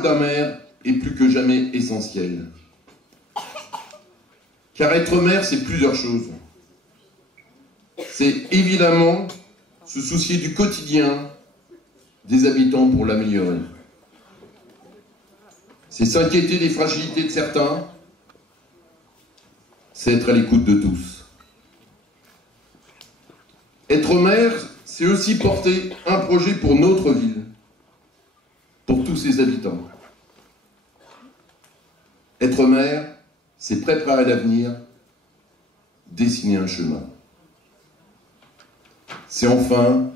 rôle d'un maire est plus que jamais essentiel. Car être maire, c'est plusieurs choses. C'est évidemment se soucier du quotidien des habitants pour l'améliorer. C'est s'inquiéter des fragilités de certains, c'est être à l'écoute de tous. Être maire, c'est aussi porter un projet pour notre ville, pour tous ses habitants. Être maire, c'est préparer l'avenir, dessiner un chemin. C'est enfin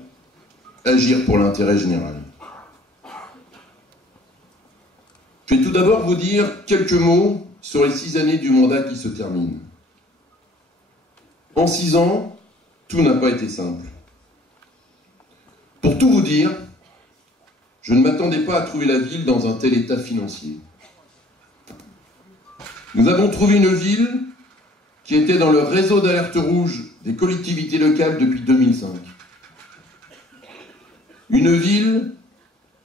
agir pour l'intérêt général. Je vais tout d'abord vous dire quelques mots sur les 6 années du mandat qui se terminent. En 6 ans, tout n'a pas été simple. Pour tout vous dire, je ne m'attendais pas à trouver la ville dans un tel état financier. Nous avons trouvé une ville qui était dans le réseau d'alerte rouge des collectivités locales depuis 2005. Une ville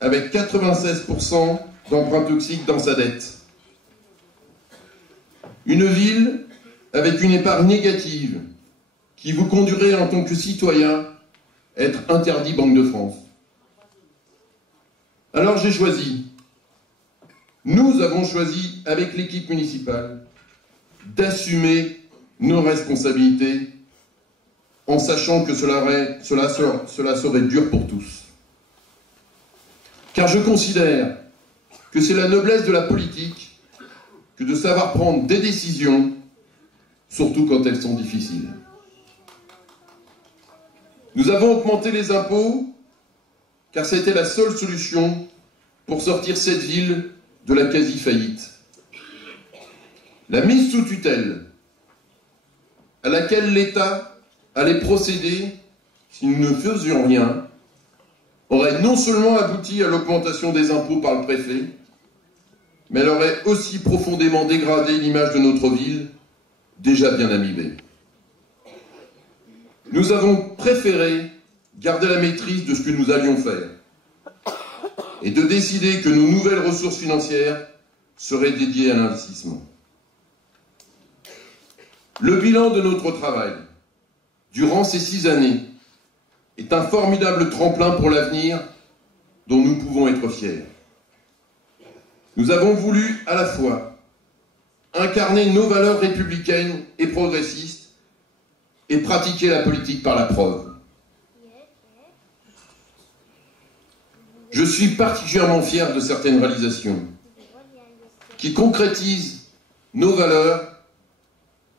avec 96% d'emprunts toxiques dans sa dette. Une ville avec une épargne négative qui vous conduirait en tant que citoyen à être interdit Banque de France. Alors j'ai choisi, nous avons choisi avec l'équipe municipale d'assumer nos responsabilités en sachant que cela serait dur pour tous. Car je considère que c'est la noblesse de la politique que de savoir prendre des décisions, surtout quand elles sont difficiles. Nous avons augmenté les impôts car c'était la seule solution pour sortir cette ville de la quasi-faillite. La mise sous tutelle à laquelle l'État allait procéder si nous ne faisions rien aurait non seulement abouti à l'augmentation des impôts par le préfet, mais elle aurait aussi profondément dégradé l'image de notre ville, déjà bien abîmée. Nous avons préféré garder la maîtrise de ce que nous allions faire et de décider que nos nouvelles ressources financières seraient dédiées à l'investissement. Le bilan de notre travail, durant ces 6 années, est un formidable tremplin pour l'avenir dont nous pouvons être fiers. Nous avons voulu à la fois incarner nos valeurs républicaines et progressistes et pratiquer la politique par la preuve. Je suis particulièrement fier de certaines réalisations qui concrétisent nos valeurs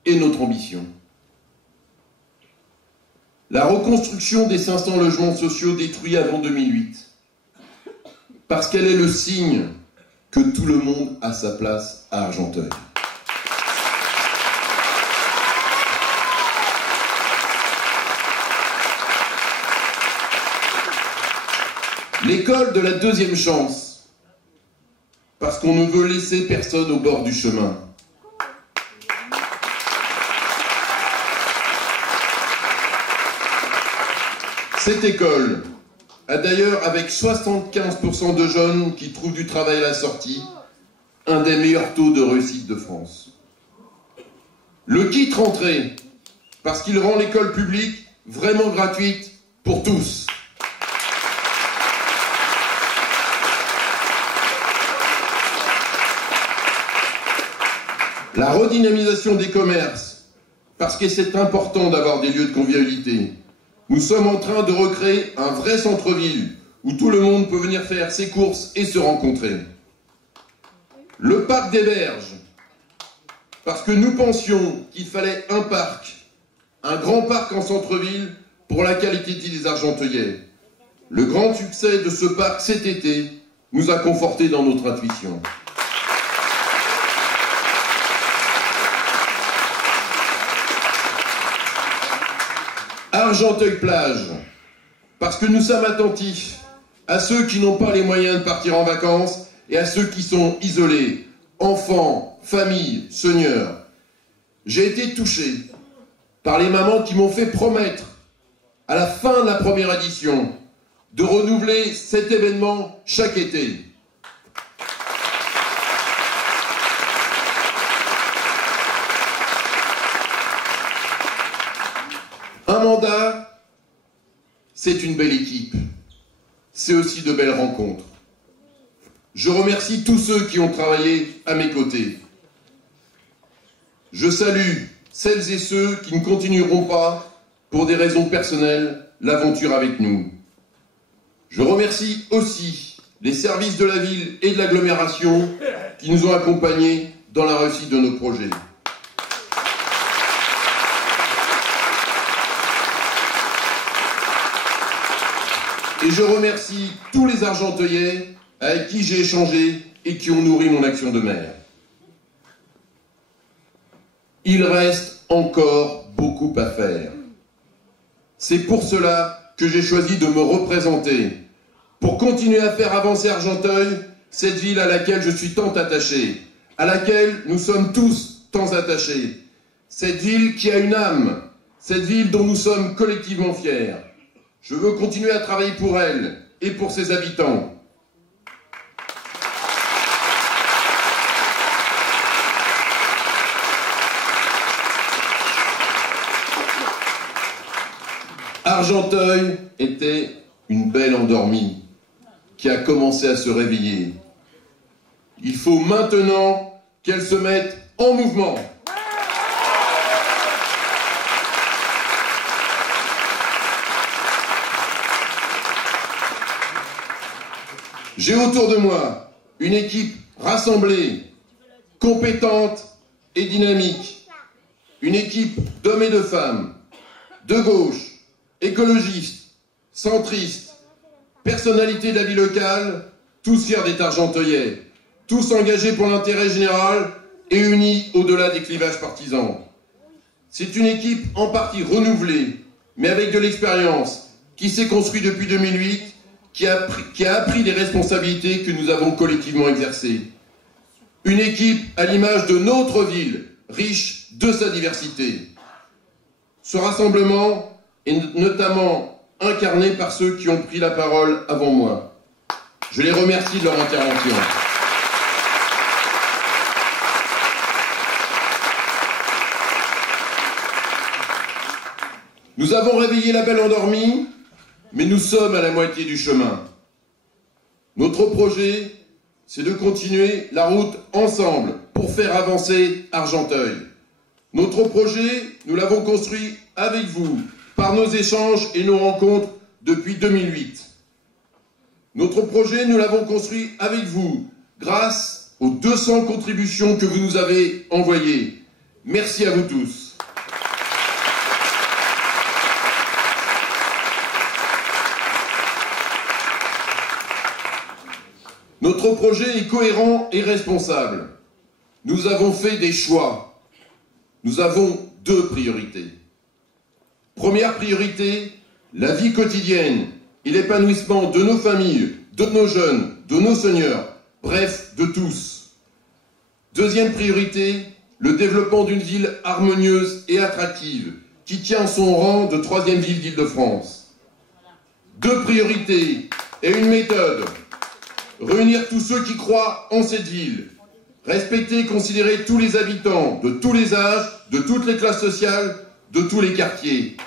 et notre ambition. La reconstruction des 500 logements sociaux détruits avant 2008, parce qu'elle est le signe que tout le monde a sa place à Argenteuil. L'école de la deuxième chance, parce qu'on ne veut laisser personne au bord du chemin. Cette école a d'ailleurs, avec 75% de jeunes qui trouvent du travail à la sortie, un des meilleurs taux de réussite de France. Le kit rentrée, parce qu'il rend l'école publique vraiment gratuite pour tous. La redynamisation des commerces, parce que c'est important d'avoir des lieux de convivialité. Nous sommes en train de recréer un vrai centre-ville où tout le monde peut venir faire ses courses et se rencontrer. Le parc des Berges, parce que nous pensions qu'il fallait un parc, un grand parc en centre-ville pour la qualité de vie des Argenteuillais. Le grand succès de ce parc cet été nous a confortés dans notre intuition. Argenteuil-Plage, parce que nous sommes attentifs à ceux qui n'ont pas les moyens de partir en vacances et à ceux qui sont isolés, enfants, familles, seniors. J'ai été touché par les mamans qui m'ont fait promettre, à la fin de la première édition, de renouveler cet événement chaque été. c'est une belle équipe. C'est aussi de belles rencontres. Je remercie tous ceux qui ont travaillé à mes côtés. Je salue celles et ceux qui ne continueront pas, pour des raisons personnelles, l'aventure avec nous. Je remercie aussi les services de la ville et de l'agglomération qui nous ont accompagnés dans la réussite de nos projets. Et je remercie tous les Argenteuillais avec qui j'ai échangé et qui ont nourri mon action de maire. Il reste encore beaucoup à faire. C'est pour cela que j'ai choisi de me représenter, pour continuer à faire avancer Argenteuil, cette ville à laquelle je suis tant attaché, à laquelle nous sommes tous tant attachés, cette ville qui a une âme, cette ville dont nous sommes collectivement fiers. Je veux continuer à travailler pour elle et pour ses habitants. Argenteuil était une belle endormie qui a commencé à se réveiller. Il faut maintenant qu'elle se mette en mouvement. J'ai autour de moi une équipe rassemblée, compétente et dynamique. Une équipe d'hommes et de femmes, de gauche, écologistes, centristes, personnalités de la vie locale, tous fiers d'être Argenteuillais, tous engagés pour l'intérêt général et unis au-delà des clivages partisans. C'est une équipe en partie renouvelée, mais avec de l'expérience, qui s'est construite depuis 2008, qui a appris les responsabilités que nous avons collectivement exercées. Une équipe à l'image de notre ville, riche de sa diversité. Ce rassemblement est notamment incarné par ceux qui ont pris la parole avant moi. Je les remercie de leur intervention. Nous avons réveillé la belle endormie, mais nous sommes à la moitié du chemin. Notre projet, c'est de continuer la route ensemble pour faire avancer Argenteuil. Notre projet, nous l'avons construit avec vous, par nos échanges et nos rencontres depuis 2008. Notre projet, nous l'avons construit avec vous, grâce aux 200 contributions que vous nous avez envoyées. Merci à vous tous. Notre projet est cohérent et responsable. Nous avons fait des choix. Nous avons deux priorités. Première priorité, la vie quotidienne et l'épanouissement de nos familles, de nos jeunes, de nos seniors, bref, de tous. Deuxième priorité, le développement d'une ville harmonieuse et attractive qui tient son rang de 3e ville d'Île-de-France. Deux priorités et une méthode. Réunir tous ceux qui croient en cette ville. Respecter et considérer tous les habitants, de tous les âges, de toutes les classes sociales, de tous les quartiers.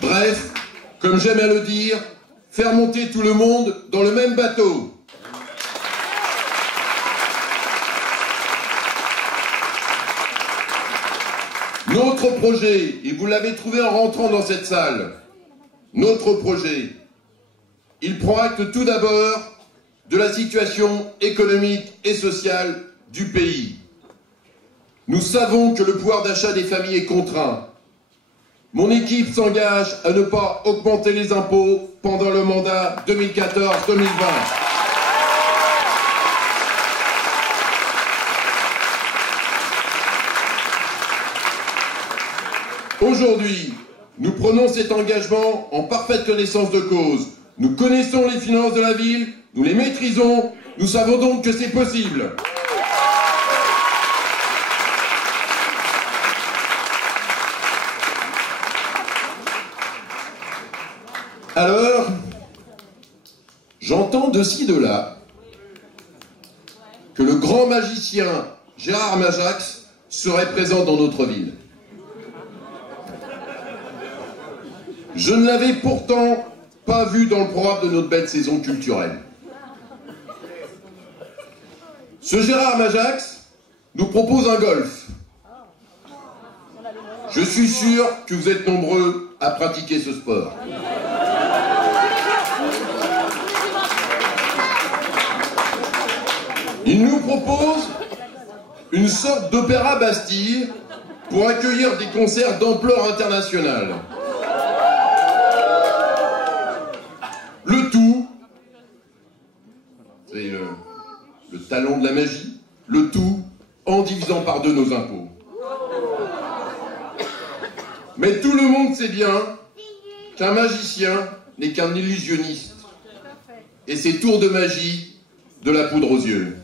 Bref, comme j'aime à le dire, faire monter tout le monde dans le même bateau. Notre projet, et vous l'avez trouvé en rentrant dans cette salle, notre projet, il prend acte tout d'abord de la situation économique et sociale du pays. Nous savons que le pouvoir d'achat des familles est contraint. Mon équipe s'engage à ne pas augmenter les impôts pendant le mandat 2014-2020. Aujourd'hui, nous prenons cet engagement en parfaite connaissance de cause. Nous connaissons les finances de la ville, nous les maîtrisons, nous savons donc que c'est possible. Alors, j'entends de ci, de là que le grand magicien Gérard Majax serait présent dans notre ville. Je ne l'avais pourtant pas vu dans le programme de notre belle saison culturelle. Ce Gérard Majax nous propose un golf. Je suis sûr que vous êtes nombreux à pratiquer ce sport. Il nous propose une sorte d'opéra Bastille pour accueillir des concerts d'ampleur internationale. Le tout, c'est le talent de la magie, le tout en divisant par deux nos impôts. Mais tout le monde sait bien qu'un magicien n'est qu'un illusionniste. Et c'est tour de magie de la poudre aux yeux.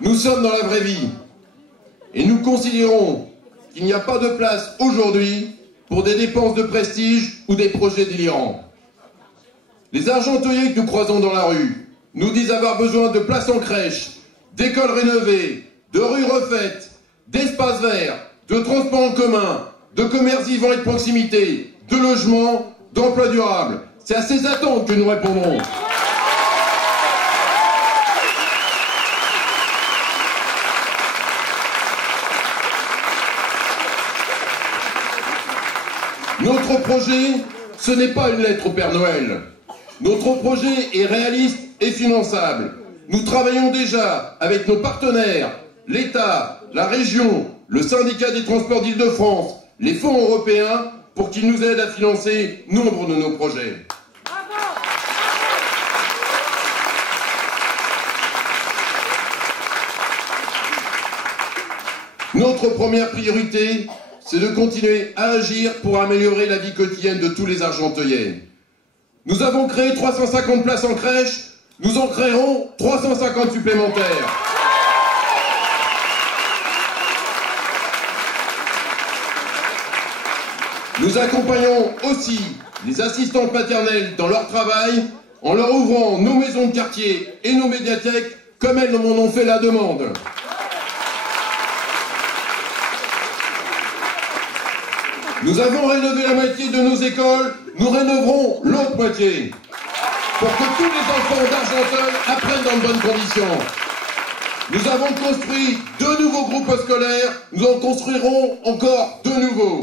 Nous sommes dans la vraie vie. Et nous considérons qu'il n'y a pas de place aujourd'hui pour des dépenses de prestige ou des projets délirants. Les argenteuillers que nous croisons dans la rue nous disent avoir besoin de places en crèche, d'écoles rénovées, de rues refaites, d'espaces verts, de transports en commun, de commerces vivants et de proximité, de logements, d'emplois durables. C'est à ces attentes que nous répondrons. Notre projet, ce n'est pas une lettre au Père Noël. Notre projet est réaliste et finançable. Nous travaillons déjà avec nos partenaires, l'État, la région, le syndicat des transports d'Île-de-France, les fonds européens, pour qu'ils nous aident à financer nombre de nos projets. Notre première priorité, c'est de continuer à agir pour améliorer la vie quotidienne de tous les argenteuillais. Nous avons créé 350 places en crèche, nous en créerons 350 supplémentaires. Nous accompagnons aussi les assistantes maternelles dans leur travail en leur ouvrant nos maisons de quartier et nos médiathèques comme elles m'en ont fait la demande. Nous avons rénové la moitié de nos écoles, nous rénoverons l'autre moitié pour que tous les enfants d'Argenteuil apprennent dans de bonnes conditions. Nous avons construit 2 nouveaux groupes scolaires, nous en construirons encore 2 nouveaux.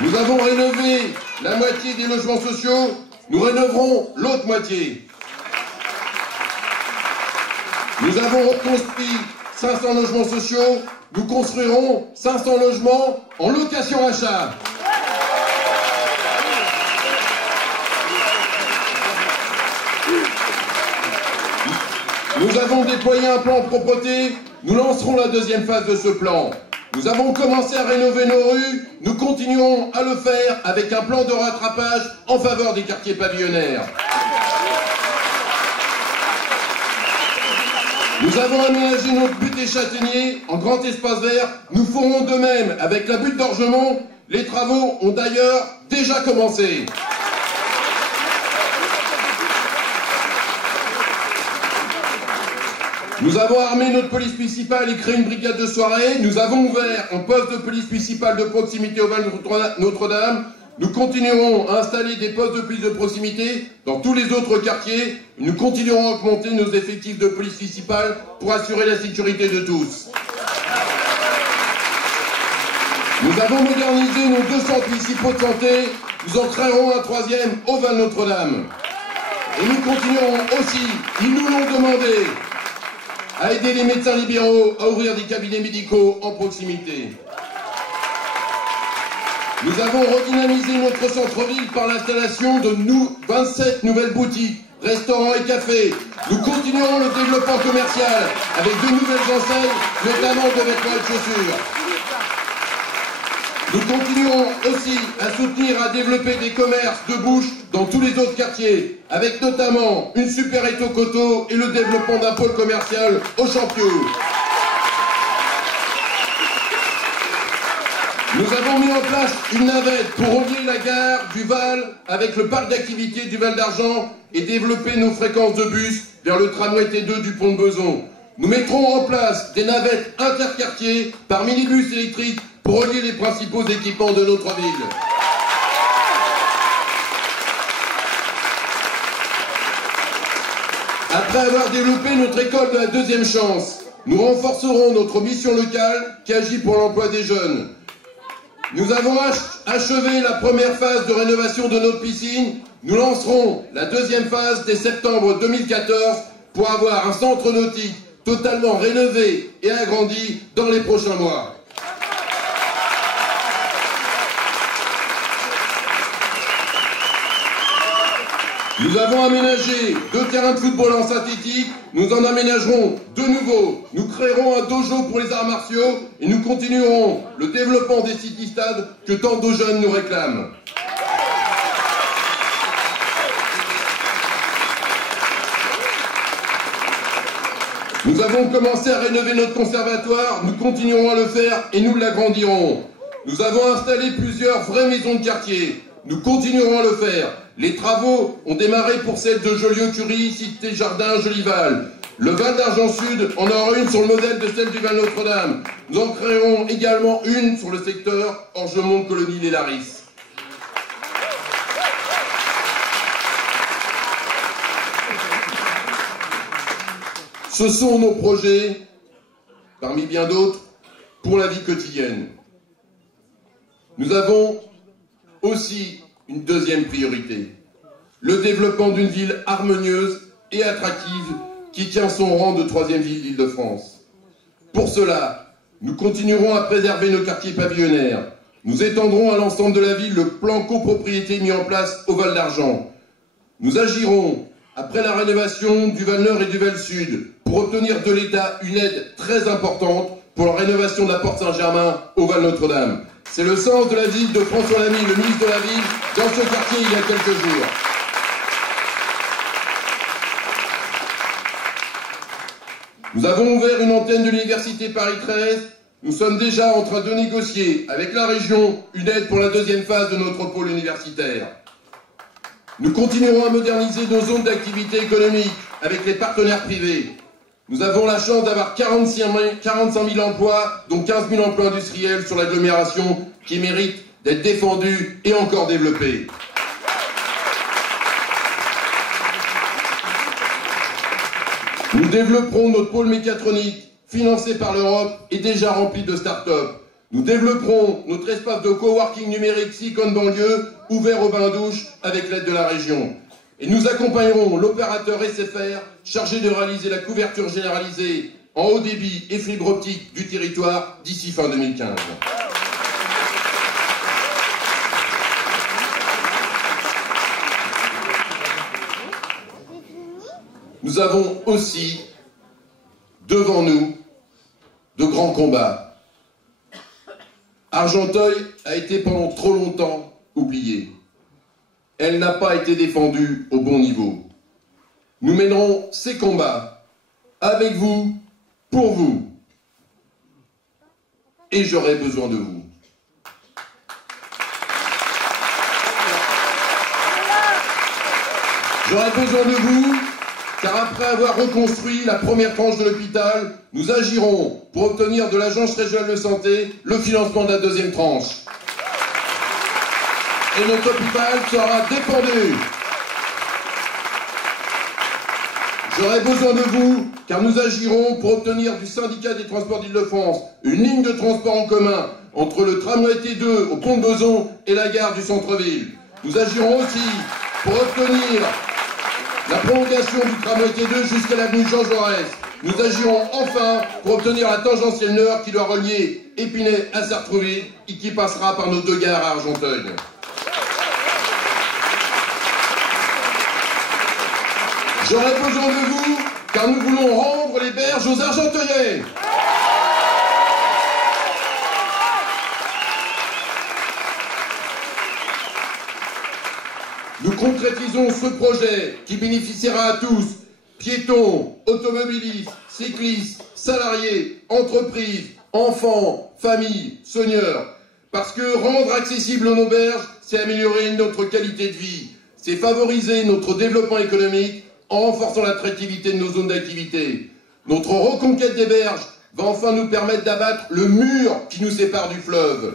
Nous avons rénové la moitié des logements sociaux, nous rénoverons l'autre moitié. Nous avons reconstruit 500 logements sociaux, nous construirons 500 logements en location-achat. Nous avons déployé un plan propreté, nous lancerons la 2e phase de ce plan. Nous avons commencé à rénover nos rues, nous continuerons à le faire avec un plan de rattrapage en faveur des quartiers pavillonnaires. Nous avons aménagé notre butte des Châtaigniers en grand espace vert. Nous ferons de même avec la butte d'Orgemont. Les travaux ont d'ailleurs déjà commencé. Nous avons armé notre police municipale et créé une brigade de soirée. Nous avons ouvert un poste de police municipale de proximité au Val Notre-Dame. Nous continuerons à installer des postes de police de proximité dans tous les autres quartiers. Nous continuerons à augmenter nos effectifs de police municipale pour assurer la sécurité de tous. Nous avons modernisé nos 2 centres municipaux de santé. Nous en créerons un 3e au Val Notre-Dame. Et nous continuerons aussi, ils nous l'ont demandé, à aider les médecins libéraux à ouvrir des cabinets médicaux en proximité. Nous avons redynamisé notre centre-ville par l'installation de 27 nouvelles boutiques, restaurants et cafés. Nous continuerons le développement commercial avec de nouvelles enseignes, notamment de vêtements et de chaussures. Nous continuerons aussi à soutenir, à développer des commerces de bouche dans tous les autres quartiers, avec notamment une super éto-coto et le développement d'un pôle commercial au Champion. Nous avons mis en place une navette pour relier la gare du Val avec le parc d'activités du Val d'Argent et développer nos fréquences de bus vers le tramway T2 du pont de Beson. Nous mettrons en place des navettes interquartiers par minibus électriques pour relier les principaux équipements de notre ville. Après avoir développé notre école de la deuxième chance, nous renforcerons notre mission locale qui agit pour l'emploi des jeunes. Nous avons achevé la première phase de rénovation de notre piscine. Nous lancerons la deuxième phase dès septembre 2014 pour avoir un centre nautique totalement rénové et agrandi dans les prochains mois. Nous avons aménagé 2 terrains de football en synthétique, nous en aménagerons 2 nouveaux. Nous créerons un dojo pour les arts martiaux et nous continuerons le développement des city-stades que tant de jeunes nous réclament. Nous avons commencé à rénover notre conservatoire, nous continuerons à le faire et nous l'agrandirons. Nous avons installé plusieurs vraies maisons de quartier. Nous continuerons à le faire. Les travaux ont démarré pour celle de Joliot-Curie, Cité-Jardin, Jolival. Le Val d'Argent Sud en aura une sur le modèle de celle du Val Notre-Dame. Nous en créerons également une sur le secteur Orgemont, Colonie et Laris. Ce sont nos projets, parmi bien d'autres, pour la vie quotidienne. Nous avons aussi une deuxième priorité, le développement d'une ville harmonieuse et attractive qui tient son rang de 3e ville d'Île-de-France. Pour cela, nous continuerons à préserver nos quartiers pavillonnaires. Nous étendrons à l'ensemble de la ville le plan copropriété mis en place au Val d'Argent. Nous agirons après la rénovation du Val-Nord et du Val-Sud pour obtenir de l'État une aide très importante pour la rénovation de la Porte Saint-Germain au Val Notre-Dame. C'est le sens de la visite de François Lamy, le ministre de la Ville, dans ce quartier il y a quelques jours. Nous avons ouvert une antenne de l'Université Paris 13. Nous sommes déjà en train de négocier avec la région une aide pour la deuxième phase de notre pôle universitaire. Nous continuerons à moderniser nos zones d'activité économique avec les partenaires privés. Nous avons la chance d'avoir 45 000 emplois, dont 15 000 emplois industriels sur l'agglomération qui méritent d'être défendus et encore développés. Nous développerons notre pôle mécatronique, financé par l'Europe et déjà rempli de start-up. Nous développerons notre espace de coworking numérique Silicon Banlieue, ouvert aux bains-douches avec l'aide de la région. Et nous accompagnerons l'opérateur SFR, chargé de réaliser la couverture généralisée en haut débit et fibre optique du territoire d'ici fin 2015. Nous avons aussi devant nous de grands combats. Argenteuil a été pendant trop longtemps oubliée. Elle n'a pas été défendue au bon niveau. Nous mènerons ces combats avec vous, pour vous. Et j'aurai besoin de vous. J'aurai besoin de vous, car après avoir reconstruit la première tranche de l'hôpital, nous agirons pour obtenir de l'Agence régionale de santé le financement de la deuxième tranche. Et notre hôpital sera défendu. J'aurai besoin de vous, car nous agirons pour obtenir du syndicat des transports d'Île-de-France une ligne de transport en commun entre le tramway T2 au pont de Beson et la gare du centre-ville. Nous agirons aussi pour obtenir la prolongation du tramway T2 jusqu'à l'avenue Jean Jaurès. Nous agirons enfin pour obtenir la tangentielle Nord qui doit relier Épinay à Sartrouville et qui passera par nos 2 gares à Argenteuil. J'aurai besoin de vous, car nous voulons rendre les berges aux Argenteuillais. Nous concrétisons ce projet qui bénéficiera à tous, piétons, automobilistes, cyclistes, salariés, entreprises, enfants, familles, seniors, Parce que rendre accessible nos berges, c'est améliorer notre qualité de vie, c'est favoriser notre développement économique en renforçant l'attractivité de nos zones d'activité. Notre reconquête des berges va enfin nous permettre d'abattre le mur qui nous sépare du fleuve.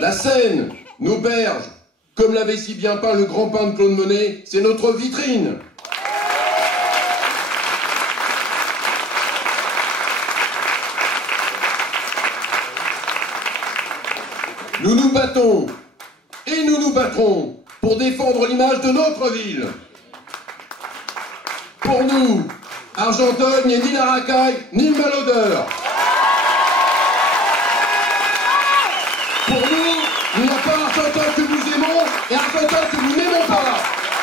La Seine, nos berges, comme l'avait si bien peint le grand peintre Claude Monet, c'est notre vitrine. Nous nous battons et nous nous battrons pour défendre l'image de notre ville. Pour nous, Argenteuil n'est ni la racaille, ni le malodeur. Pour nous, il n'y a pas Argenteuil que nous aimons et Argenteuil que nous n'aimons pas.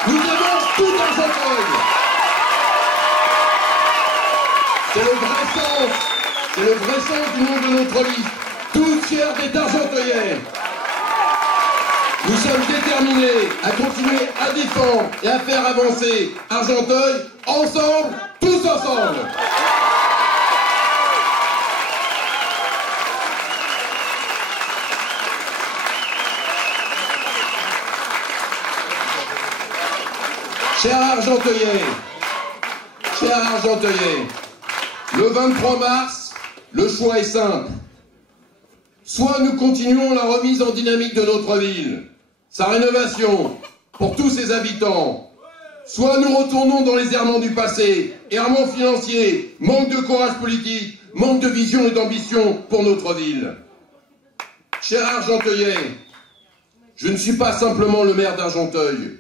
Nous aimons tout Argenteuil. C'est le vrai sens du nom de notre liste. Tous fiers d'être Argenteuillais. Nous sommes déterminés à continuer à défendre et à faire avancer Argenteuil ensemble, tous ensemble. Chers Argenteuillais, le 23 mars, le choix est simple. Soit nous continuons la remise en dynamique de notre ville, sa rénovation pour tous ses habitants, soit nous retournons dans les errements du passé, errements financiers, manque de courage politique, manque de vision et d'ambition pour notre ville. Chers Argenteuillais, je ne suis pas simplement le maire d'Argenteuil,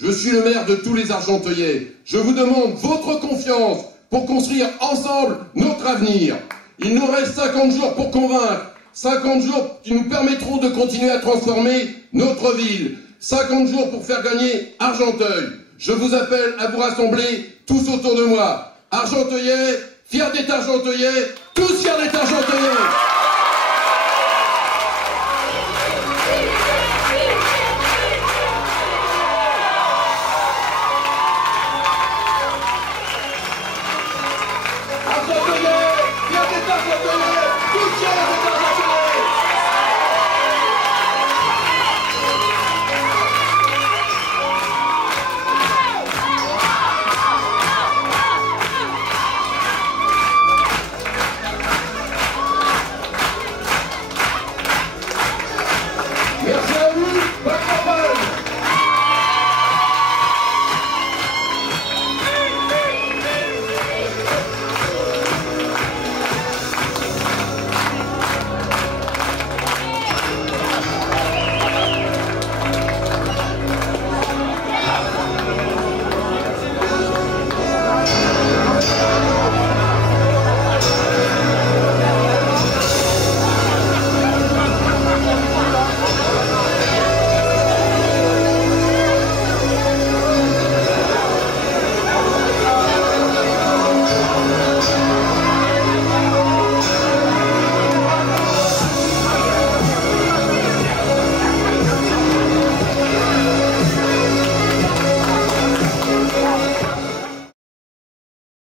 je suis le maire de tous les Argenteuillais. Je vous demande votre confiance pour construire ensemble notre avenir. Il nous reste 50 jours pour convaincre. 50 jours qui nous permettront de continuer à transformer notre ville. 50 jours pour faire gagner Argenteuil. Je vous appelle à vous rassembler tous autour de moi. Argenteuillais, fiers d'être Argenteuillais, tous fiers d'être Argenteuillais.